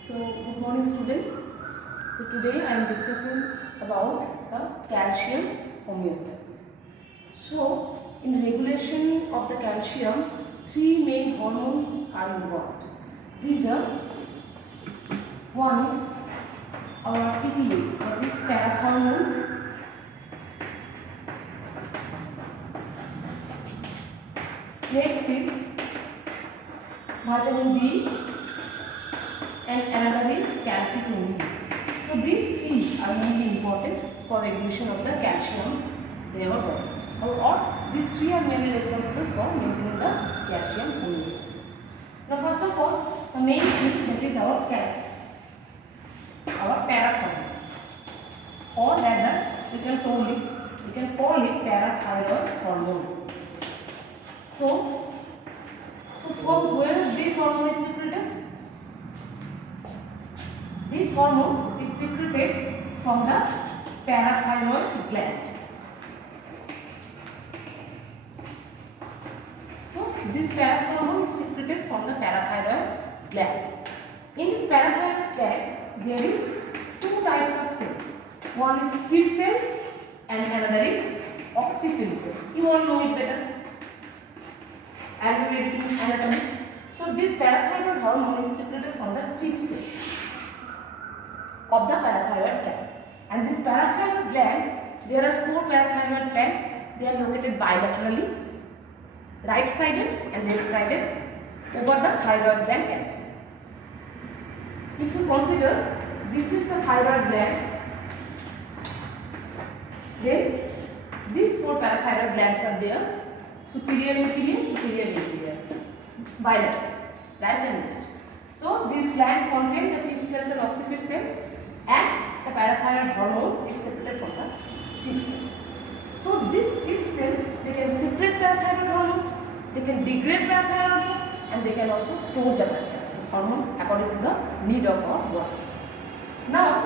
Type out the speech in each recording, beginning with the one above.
So, good morning students. So, today I am discussing about the calcium homeostasis. So, in regulation of the calcium, three main hormones are involved. These are, one is our PTH, that is parathyroid. Next is vitamin D, and another is calcitonin. So these three are mainly important for regulation of the calcium in our body. Or these three are mainly responsible for maintaining the calcium homeostasis. Now first of all, the main thing that is our parathyroid, or rather we can call it parathyroid hormone. So from where this hormone is secreted? This hormone is secreted from the parathyroid gland. So this parathyroid hormone is secreted from the parathyroid gland. In this parathyroid gland, there is two types of cell. One is Chief cell and another is oxyphil cell. You all know it better. Anatomy. So this parathyroid hormone is secreted from the Chief cell of the parathyroid gland. And this parathyroid gland, there are four parathyroid glands. They are located bilaterally, right sided and left sided over the thyroid gland capsule. If you consider this is the thyroid gland, then these four parathyroid glands are there: superior, inferior, bilateral, right and left. So this gland contains the Chief cells and oxyphil cells, and the parathyroid hormone is secreted from the Chief cells. So this Chief cell, they can secrete parathyroid hormone, they can degrade parathyroid hormone, and they can also store the parathyroid hormone according to the need of our body. Now,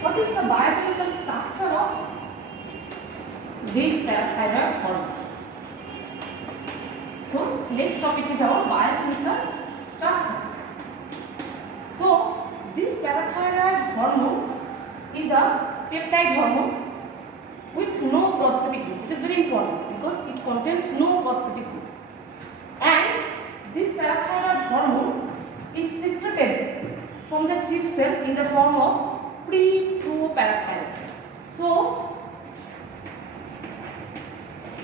what is the biochemical structure of this parathyroid hormone? So, next topic is our biochemical structure. So, this parathyroid hormone is a peptide hormone with no prosthetic group. It is very important because it contains no prosthetic group. And this parathyroid hormone is secreted from the Chief cell in the form of pre-proparathyroid. So,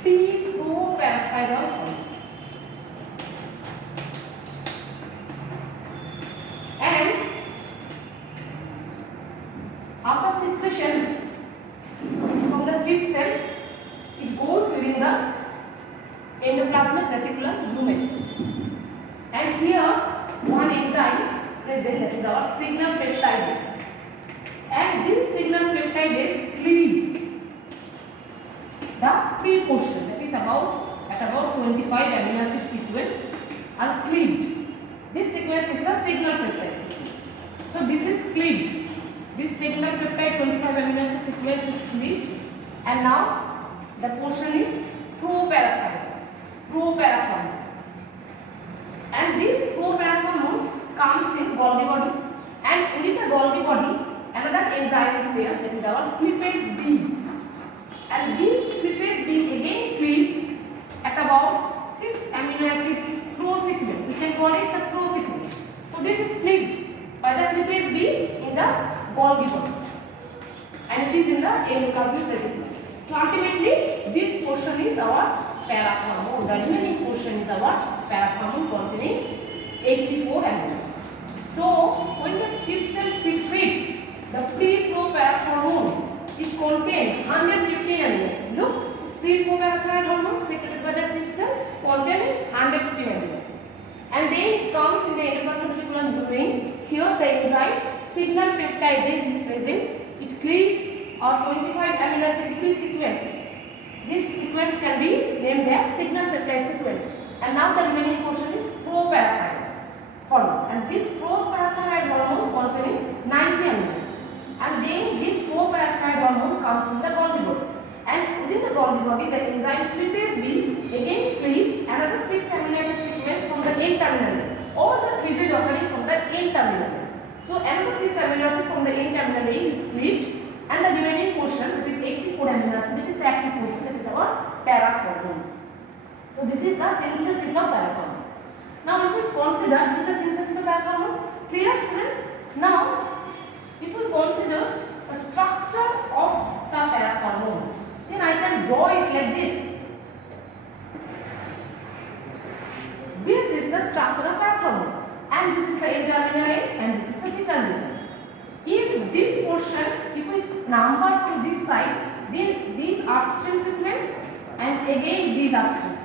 pre-proparathyroid hormone. And after secretion from the Chief cell, it goes within the endoplasmic reticulum lumen. And here one enzyme present, that is our signal peptidase. And this signal peptidase cleave the pre portion, that is about 25 amino acid sequence are cleaved. This sequence is the signal peptide sequence. So this is cleaved. This signal peptide 25 amino acid sequence is cleaved, and now the portion is proparathyroid. And this proparathyroid comes in Golgi body, and within the Golgi body another enzyme is there, that is our clipase B. And this clipase B again cleave at about 6 amino acid pro sequence. We can call it the pro sequence. So this is cleaved by the clipase B in the Golgi body, and it is in the endoplasmic reticulum. So ultimately this portion is our parathormone. The remaining portion is our parathormone containing 84 amino acids. So when the Chief cell secrete the pre-proparathyroid, it contains 150 amino acids. Look, pre-proparathyroid hormone secreted by the Chief cell containing 150 amino acids. And then it comes in the endoplasmic reticulum lumen. Here the enzyme signal peptidase is present. It cleaves a 25 amino acid pre-sequence. This sequence can be named as signal peptide sequence. And now the remaining portion is proparathyroid hormone. And this proparathyroid hormone containing 90 amino acids. And then this proparathyroid hormone comes in the Golgi body. And within the Golgi body, the enzyme clipase B again cleave another 6 amino acid sequence from the N-terminal. All the cleavage occurring from the N-terminal. So another 6 amino acids from the N-terminal is cleaved, and the remaining portion, that is 84 amino acids, that is the active portion, that is our parathormone. So this is the synthesis of parathormone. Now if we consider, this is the synthesis of parathormone. Clear, students? Now if we consider the structure of the parathormone, then I can draw it like this. This is the structure of parathormone, and this is the N-terminal and this is the C-terminal. If this portion, if we number from this side, then these upstream sequence and again these upstream.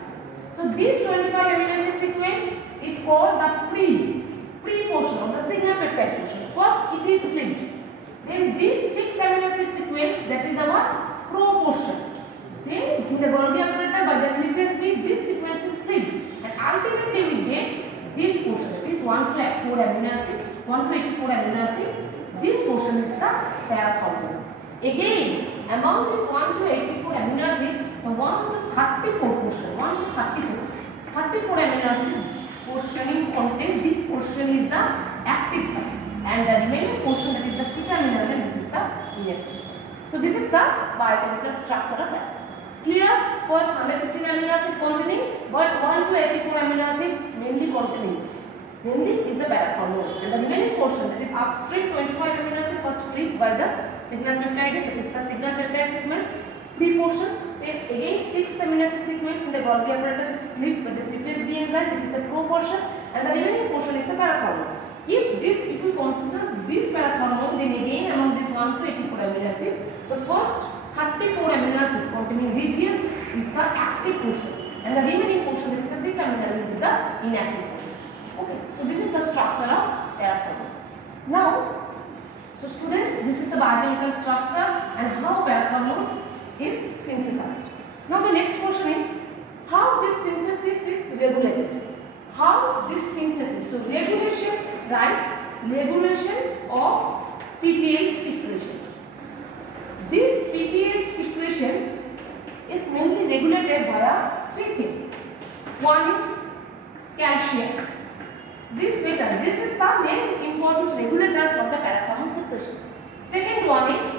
So this 25 amino acid sequence is called the pre portion of the signal peptide portion. First it is cleaved. Then this 6 amino acid sequence, that is our pro portion. Then in the Golgi operator by the clippage B, this sequence is cleaved, and ultimately we get this portion, that is 1 to 84 amino acid, 1 to 84 amino acid. This portion is the parathormone. Again, among this 1 to 84 amino acid, the 1 to 34 portion, 1 to 34 amino acid portion contains, this portion is the active site, and the remaining portion, that is the C-terminal, and this is the inactive site. So this is the biochemical structure of parathormone. Clear? First 115 amino acid containing, but 1 to 84 amino acid mainly containing. Mainly is the parathormone, and the remaining portion, that is upstream 25 amino acid, first cleaved by the signal peptide, that is the signal peptide sequence, pre-portion. Then again 6 amino acid sequence in the Golgi apparatus is cleaved by the tryptase B enzyme, that is the pro portion, and the remaining portion is the parathormone. If we consider this parathormone, then again among this 1 to 84 amino acid, the first 34 amino acid containing region is the active portion, and the remaining portion, that is the C-terminal, is the inactive portion. Okay, so this is the structure of parathormone. Now, so students, this is the biochemical structure and how parathormone is synthesized. Now the next portion is how this synthesis is regulated. How this synthesis, so regulation, right? Regulation of PTH secretion. This PTH secretion is mainly regulated via 3 things. One is calcium. This is the main important regulator for the parathormone secretion. Second one is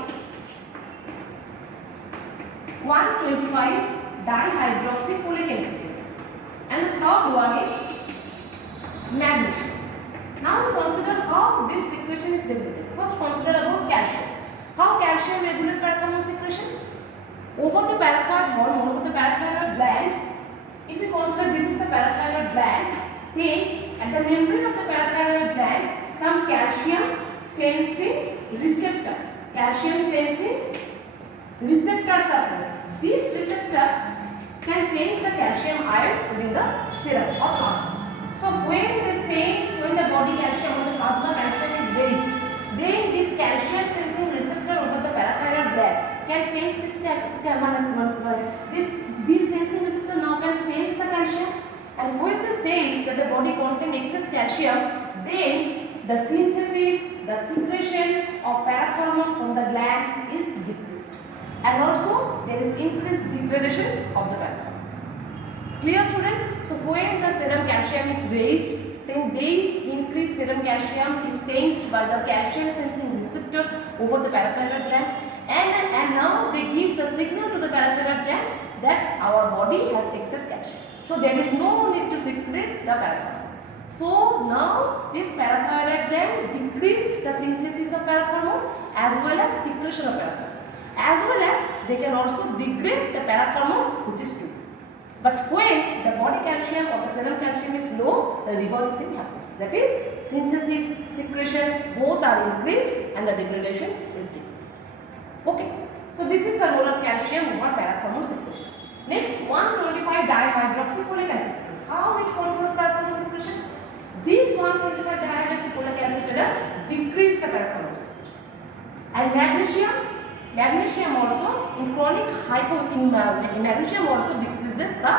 1,25-dihydroxyfolic acid, and the third one is magnesium. Now we consider how this secretion is regulated. First consider about calcium. How calcium regulates parathormone secretion? Over the parathyroid hormone, over the parathyroid gland, if we consider this is the parathyroid gland, then at the membrane of the parathyroid gland, some calcium sensing receptor, receptors are present. This receptor can sense the calcium ion within the serum or plasma. So when the body calcium or the plasma calcium is raised, then this calcium sensing receptor over the parathyroid gland can sense this sensing receptor now can sense the calcium, and when they sense that the body contains excess calcium, then the synthesis, the secretion of parathormone from the gland is decreased, and also there is increased degradation of the parathormone. Clear, students? So when the serum calcium is raised, then this increased serum calcium is sensed by the calcium sensing receptors over the parathyroid gland, and now they give the signal to the parathyroid gland that our body has excess calcium. So there is no need to secrete the parathormone. So now this parathyroid gland decreased the synthesis of parathormone as well as secretion of parathormone, as well as they can also degrade the parathormone, which is 2. But when the body calcium or the serum calcium is low, the reverse thing happens. That is, synthesis, secretion, both are increased and the degradation is decreased. Okay, so this is the role of calcium over parathormone secretion. Next, 1,25-dihydroxyfolic acid. How it controls parathormone secretion? This 1,25-dihydroxyfolic acid decrease the parathormone secretion. And magnesium also in chronic magnesium also decreases the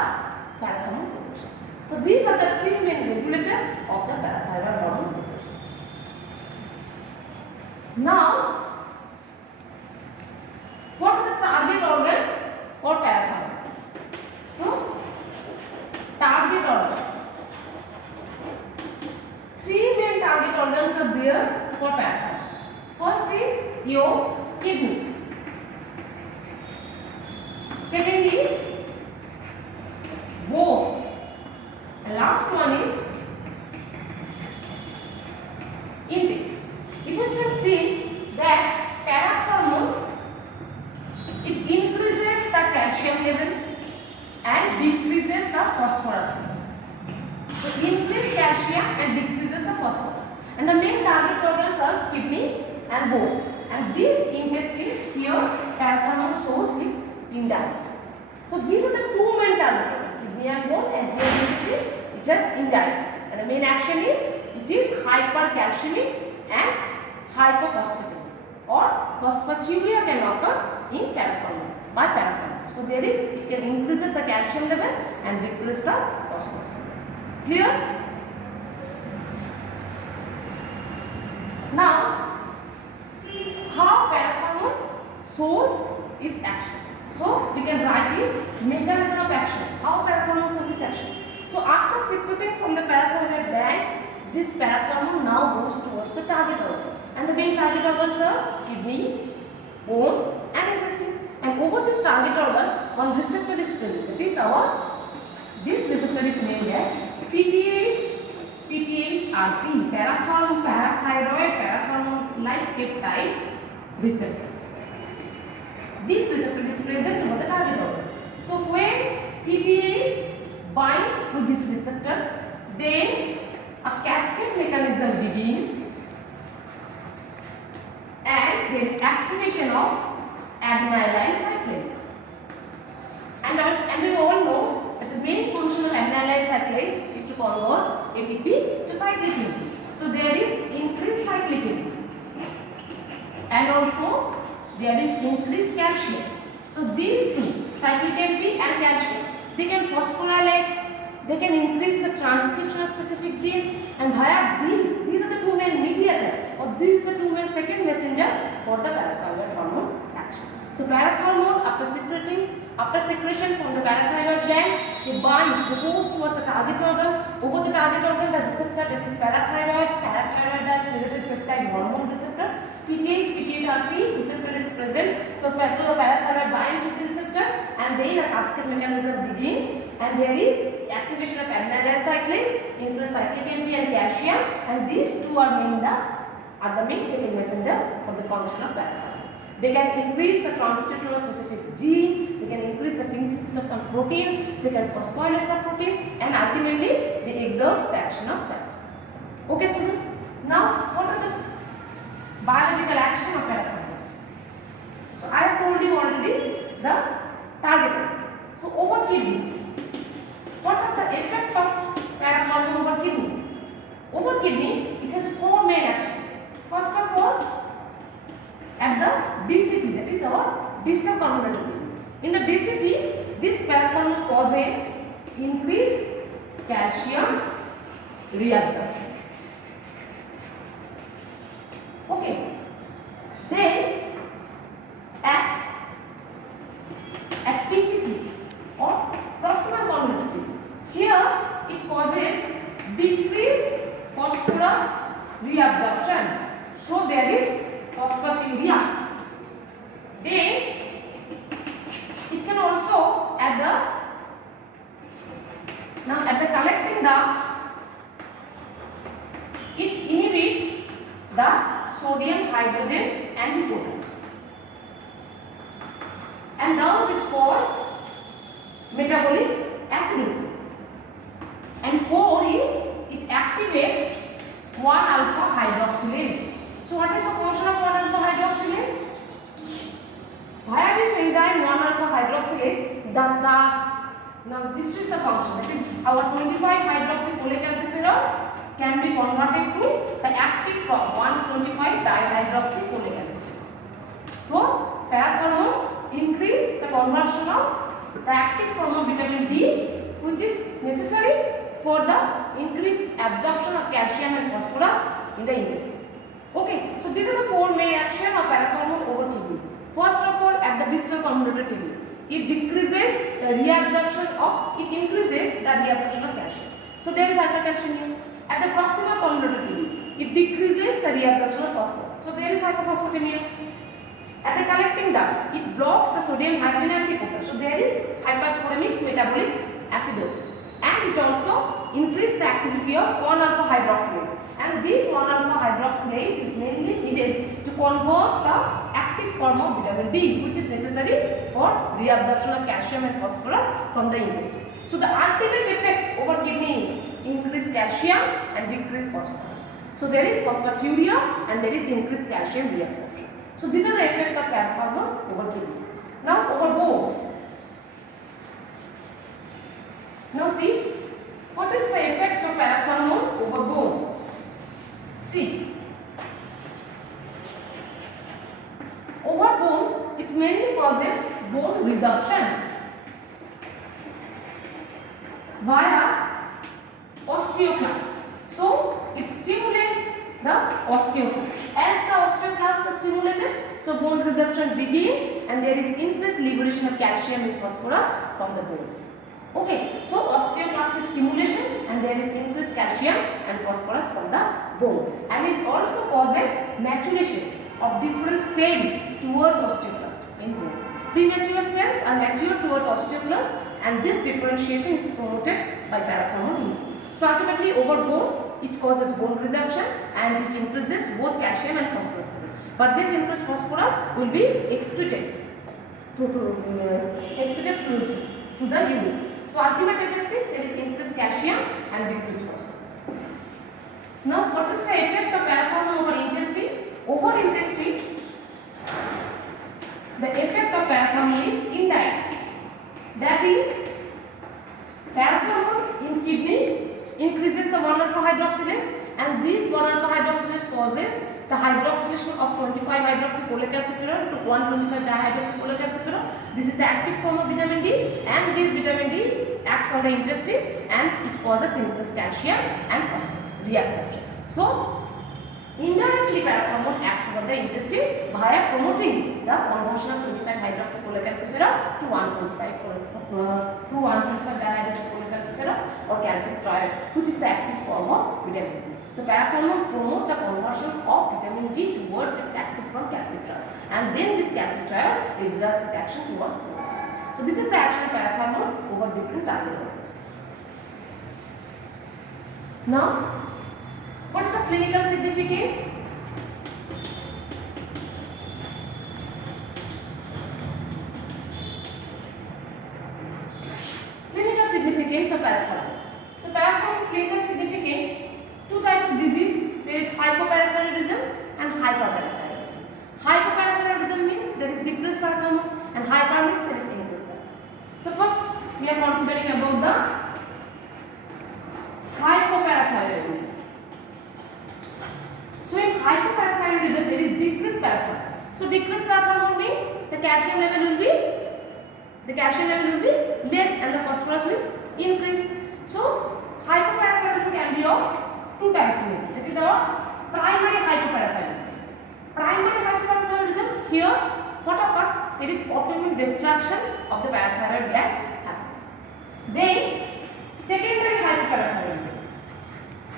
parathormone secretion. So these are the 3 main regulators of the parathyroid hormone secretion. Now, what is the target organ for parathormone? So, target organ organs are there for parathyroid. First is your kidney. Second is bone. And last one is intestine. It has been seen that parathyroid, it increases the calcium level and decreases the phosphorus level. So increase calcium and decreases the phosphorus. And the main target organs are kidney and bone. And this intestine here, parathyroid source is indirect. So these are the two main target organs, kidney and bone, and here intestine, it is indirect. And the main action is, it is hypercalcemic and hypophosphatemia, or phosphaturia can occur in parathyroid by parathyroid. So there is, it can increases the calcium level and decrease the phosphorus level. Clear? Now, how parathyroid source its action? So we can write it mechanism of action. How parathyroid source its action? So after secreting from the parathyroid gland, this parathyroid now goes towards the target organ. And the main target organs are kidney, bone and intestine. And over this target organ, one receptor is present. That is this receptor is named as PTHRP, parathyroid-like peptide receptor. This receptor is present over the target organs. So when PTH binds to this receptor, then a cascade mechanism begins and there is activation of adenylyl cyclase. And we all know that the main function of adenylyl cyclase is to convert ATP to cyclic AMP. So there is increased cyclic AMP and also there is increased calcium. So these two, cyclic AMP and calcium, they can phosphorylate, they can increase the transcription of specific genes, and via these are the two main mediators, or these are the two main second messenger for the parathyroid hormone action. So parathyroid, after secretion from the parathyroid gland, it binds, it goes towards the target organ. Over the target organ, the receptor, that is parathyroid peptide hormone receptor, PTHRP receptor is present. So the parathyroid binds to the receptor, and then a cascade mechanism begins, and there is activation of adenylyl cyclase, increased cyclic AMP and calcium, and these two are the main second messenger for the function of parathyroid. They can increase the transcription of specific gene, they can increase the synthesis of some proteins, they can phosphorylate some protein, and ultimately they exert the action of parathyroid. Okay students, now what are the biological action of parathyroid? So I have told you already the target organs. So over kidney, what are the effect of parathyroid over kidney? Over kidney, it has four main actions. First of all, at the DCT, that is our distal convoluted kidney. In the DCT, this parathyroid causes increased calcium reabsorption. Okay. Then at PCT, or proximal convoluted kidney, here it causes decreased phosphorus reabsorption. So there is phosphaturia. Then it can also at the collecting duct, it inhibits the sodium hydrogen anticoagulant, and thus it causes metabolic acidosis. And 4 is it activates 1-alpha hydroxylase. So what is the function of 1-alpha hydroxylase? Via this enzyme 1-alpha hydroxylase, now this is the function. That is our 25-hydroxycholacalciferol can be converted to the active form 1,25-dihydroxycholacalciferol. So parathyroid increase the conversion of the active form of vitamin D, which is necessary for the increased absorption of calcium and phosphorus in the intestine. Okay, so these are the four main actions of parathyroid over kidney. First of all, at the distal convoluted kidney, it increases the reabsorption of calcium. So there is hypercalcemia. At the proximal convoluted kidney, it decreases the reabsorption of phosphorus. So there is hypophosphatemia. At the collecting duct, it blocks the sodium hydrogen anticoagulant. So there is hyperchloremic metabolic acidosis, and it also increases the activity of 1-alpha hydroxylase. And this 1-alpha hydroxylase is mainly needed to convert the active form of vitamin D, which is necessary for reabsorption of calcium and phosphorus from the intestine. So the ultimate effect over kidney is increased calcium and decreased phosphorus. So there is phosphaturia and there is increased calcium reabsorption. So these are the effect of parathormone over kidney. Now over bone. Now see, what is the effect of parathormone over bone? See, over bone, it mainly causes bone resorption via osteoclast. So it stimulates the osteoclast. As the osteoclast is stimulated, so bone resorption begins and there is increased liberation of calcium and phosphorus from the bone. Okay, so osteoclastic stimulation and there is increased calcium and phosphorus from the bone, and it also causes maturation of different cells towards osteoclast in bone. Premature cells are mature towards osteoclast, and this differentiation is promoted by parathormone. So ultimately over bone, it causes bone resorption and it increases both calcium and phosphorus. But this increased phosphorus will be excreted through the urine. So ultimate effect is there is increased calcium and decreased phosphorus. Now what is the effect of parathormone over intestine? Over intestine, the effect of parathormone is indirect. That is, parathormone in kidney increases the 1-alpha hydroxylase, and this 1-alpha hydroxylase causes the hydroxylation of 25-hydroxycholecalciferol to 1,25-dihydroxycholecalciferol. This is the active form of vitamin D, and this vitamin D acts on the intestine and it causes increased calcium and phosphorus reabsorption. So indirectly parathormone acts on the intestine via promoting the conversion of 25-hydroxycholecalciferol to 1,25-dihydroxycholecalciferol or calcium triol, which is the active form of vitamin D. So parathormone promotes the conversion of vitamin D towards its active form calcitriol, and then this calcitriol exerts its action towards protein. So this is the action of parathormone over different target organs. Now, what is the clinical significance? Clinical significance of parathormone. So parathormone clinical significance. Two types of disease, there is hypoparathyroidism and hyperparathyroidism. Hypoparathyroidism means there is decreased parathormone, and hyper means there is increased parathormone. So first we are considering about the hypoparathyroidism. So in hypoparathyroidism there is decreased parathormone. So decreased parathormone means the calcium level will be less and the phosphorus will increase. So hypoparathyroidism can be of two types mainly. That is our primary hypoparathyroidism. Primary hypoparathyroidism, here what occurs? There is autoimmune destruction of the parathyroid glands happens. Then secondary hypoparathyroidism.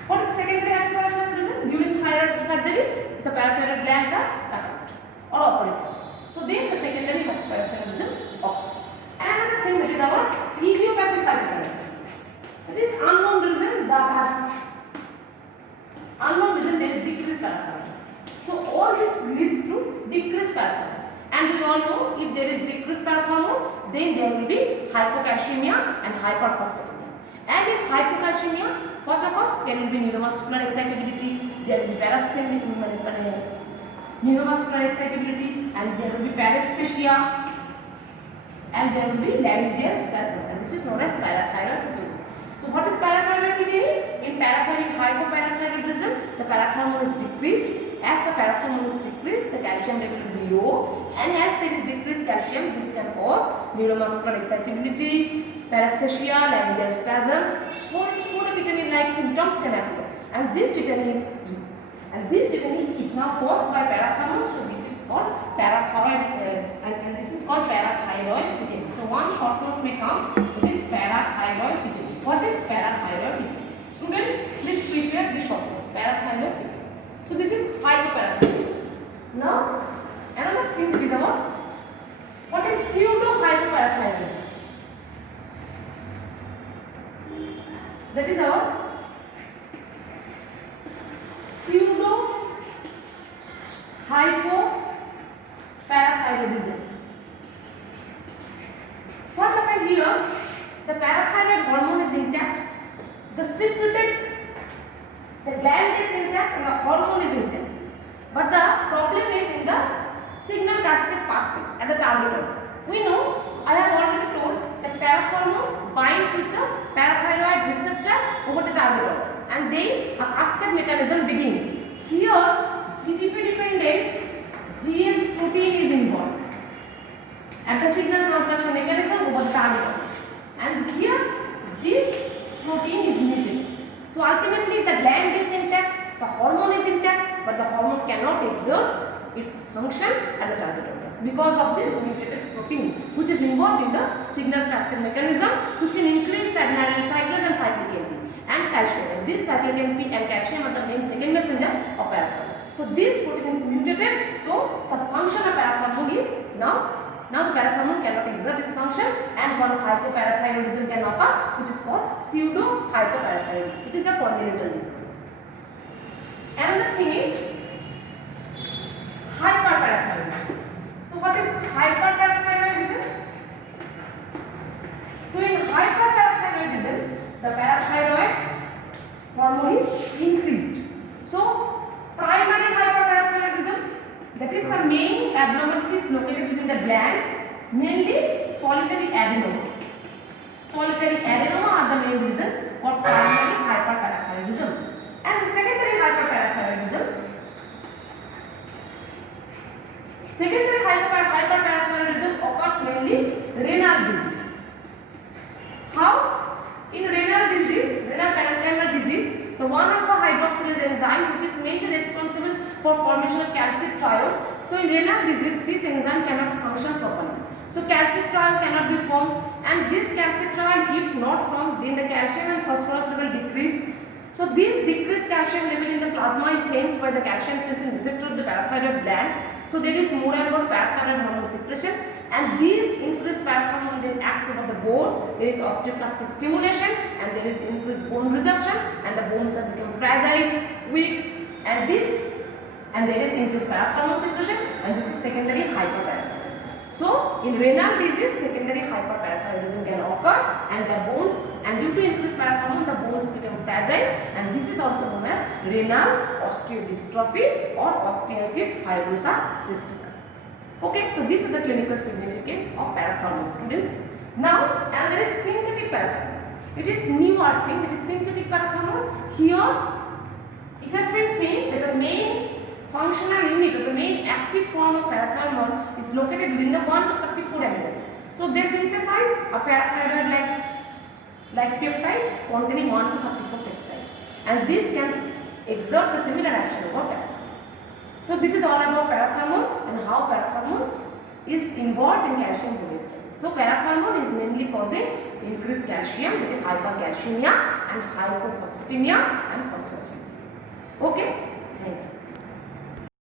What is secondary hypoparathyroidism? During thyroid surgery, the parathyroid glands are cut out or operated. So then the secondary hypoparathyroidism occurs. And another thing that is our idiopathic hypoparathyroidism. That is unknown reason there is decreased parathyroidism. So all this leads to decreased parathyroidism. And we all know if there is decreased parathyroidism, then there will be hypocalcemia and hyperphosphatemia. And in hypocalcemia, what occurs? There will be neuromuscular excitability, there will be parasthenic neuromuscular excitability, and there will be paresthesia, and there will be laryngeal spasm, and this is known as parathyroid pain. So what is parathyroid pain? In parathyroid hypoparathyroidism, the parathormone is decreased. As the parathormone is decreased, the calcium level will be low, and as there is decreased calcium, this can cause neuromuscular excitability, paresthesia, laryngeal spasm. So the tetany-like symptoms can appear, and this tetany is now caused by parathormone. So this is called parathyroid, and this is called parathyroid tetany. So one short note may come. It is parathyroid tetany. What is parathyroid tetany? Students, please prepare this short note. Parathyroid tetany. hypoparathyroidism. What happened here? The parathyroid hormone is intact, the secreted, the gland is intact and the hormone is intact. But the problem is in the signal cascade pathway at the target organ. We know, I have already told that parathormone binds with the parathyroid receptor over the target organs and then a cascade mechanism begins. Here GDP dependent GS protein is involved and the signal transduction mechanism over the target organs, and here this protein is mutated. So ultimately the gland is intact, the hormone is intact, but the hormone cannot exert its function at the target organs because of this mutated protein which is involved in the signal cascade mechanism, which can increase the adrenaline cycles and cyclic AMP and calcium. And this cyclic AMP and calcium are the main second messenger of parathormone. So this protein is mutated, so the function of parathormone is now the parathormone cannot exert its function and one hypoparathyroidism can occur, which is called pseudo hypoparathyroidism. It is a congenital disorder. Another thing is hyperparathyroidism. So what is hyperparathyroidism? So in hyperparathyroidism, the parathyroid hormone is increased. So primary hyperparathyroidism, that is the main abnormalities located within the gland, mainly solitary adenoma. Solitary adenoma are the main reason for primary hyperparathyroidism. And the secondary hyperparathyroidism, occurs mainly renal disease. How? In renal disease, renal parenchymal disease, the 1-alpha hydroxylase enzyme which is mainly responsible for formation of calcitriol. So in renal disease, this enzyme cannot function properly. So calcitriol cannot be formed, and this calcitriol, if not formed, then the calcium and phosphorus level decrease. So this decreased calcium level in the plasma is sensed by the calcium sensing receptor of the parathyroid gland. So there is more and more parathyroid hormone secretion, and this increased parathormone then acts over the bone. There is osteoclastic stimulation and there is increased bone resorption, and the bones have become fragile, weak, and there is increased parathormone secretion, and this is secondary hyperparathyroidism. So in renal disease, secondary hyperparathyroidism can occur, and the bones, and due to increased parathormone, the bones become fragile, and this is also known as renal osteodystrophy or osteoitis fibrosa cystica. Okay, so this is the clinical significance of parathormone, students. Now, another is synthetic parathormone. It is newer thing, it is synthetic parathormone. Here, it has been seen that the main functional unit or the main active form of parathormone is located within the 1 to 34 amino acid. So they synthesize a parathyroid like peptide containing 1 to 34 peptide, and this can exert the similar action over parathormone. So this is all about parathormone and how parathormone is involved in calcium homeostasis. So parathormone is mainly causing increased calcium, that is hypercalcemia, and hypophosphatemia and phosphatemia. Okay, thank you.